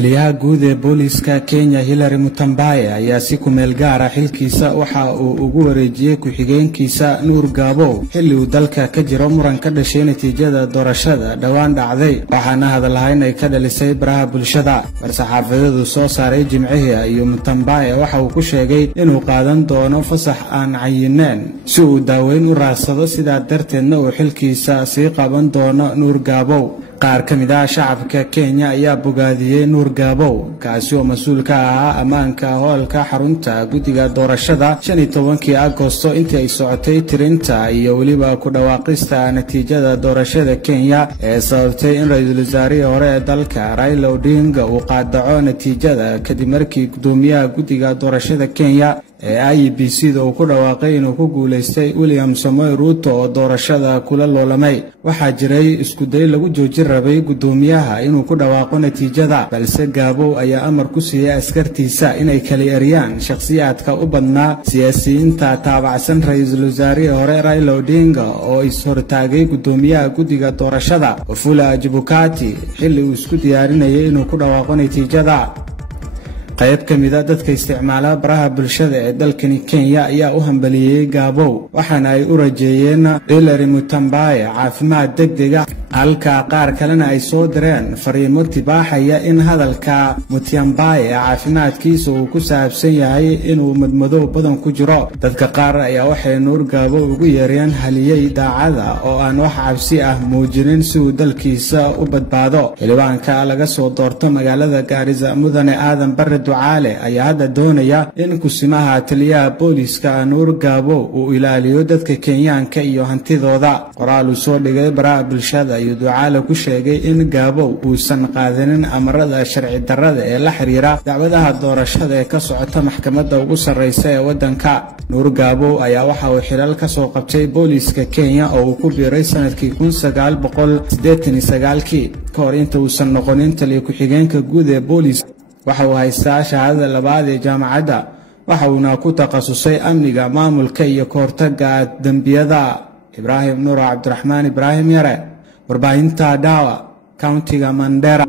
taliyaha guud ee booliska Kenya Hilary Mutambaye ayaa si ku meel gaar ah xilkiisa waxa uu ugu wareejiyay ku-xigeenkiisa Nuur Gaabo xilli uu dalka ka jiro muran ka dhashay natiijada doorashada dhawaan dhacday waxaana hadalhayn ay ka dhalisay baraha bulshada war-saxaafadeedu soo saaray Jimcihii iyo Mutambaye waxa uu ku sheegay inuu qaadan doono fasax aan cayineen si uu daaweyn u raadsado sidaa darteedna uu xilkiisa sii qaban doono Nuur Gaabo qaar ka mid ah shacabka Kenya ayaa bogaadiyay Nuur Gaabo kaasi oo mas'uul ka ah amaanka howlka xarunta guddiga doorashada 15 Agoosto intii ay socotay tirinta iyo waliba ku dhawaaqista natiijada doorashada Kenya ee sababtay in ra'iisul wasaare hore ee dalka Raila Odinga uu qaadaco natiijada kadib markii gudoomiyaha guddiga doorashada Kenya IEBC uu ku dhawaaqay inuu ku guuleystay William Samoei Ruto oo doorashada kula loolamay waxa jiray isku day lagu joojin rabay gudoomiyaha inuu ku dhawaaqo natiijada balse Gaabo ayaa amar ku siiyay askartiisa inay kala eriyaan shakhsiyaadka u badnaa siyaasiyiinta taabacsan ra'iisul wasaare hore Raila Odinga oo is hortaagay gudoomiyaha guddiga doorashada Wafula Chebukati xilli uu isku diyaarinayay inuu ku dhawaaqo natiijada qayb ka mid ah dadka isticmaala baraha bulshada ee dalkani Kenya ayaa u hambaliyay Gaabo waxaana ay u rajeeyeen Hilary Mutambaye caafimaad degdeg ah halka qaar kalena ay soo direen fariimo tibaaxaya in hadalka Mutambaye caafimaadkiisa uu ku saabsan yahay inuu madmadow badan ku jiro dadka qaar ayaa waxay Nuur Gaabo ugu yeereen haliyay daacada oo aan wax cabsi ah muujinin si uu dalkiisa u badbaado xilwaanka laga soo doorto magaalada Garissa mudane Aadan Barre Ducaale ayaa hadda doonaya in kusimaha taliyaha booliska Nuur Gaabo uu ilaaliyo dadka Kenyaanka iyo hantidooda qoraal uu soo dhigay baraha bulshada iyo Ducaale ku sheegay in Gaabo uusan qaadanin amarada sharci darrada ee la xiriira dacwadaha doorashada ee ka socota maxkamadda ugu sareysa ee wadanka Nuur Gaabo ayaa waxa uu xilal ka soo qabtay booliska Kenya oo uu ku biiray sanadkii 1989 ka hor inta uusan noqonin taliye ku-xigeenka guud ee booliska waxa uu haystaa shahaadada labaad ee jaamacadda waxa uuna ku takhasusay amniga maamulka iyo kahortagga dambiyada Ibrahim Nuur Cabdiraxmaan Ibrahim Yare warbaahinta Dawa County-ga Mandera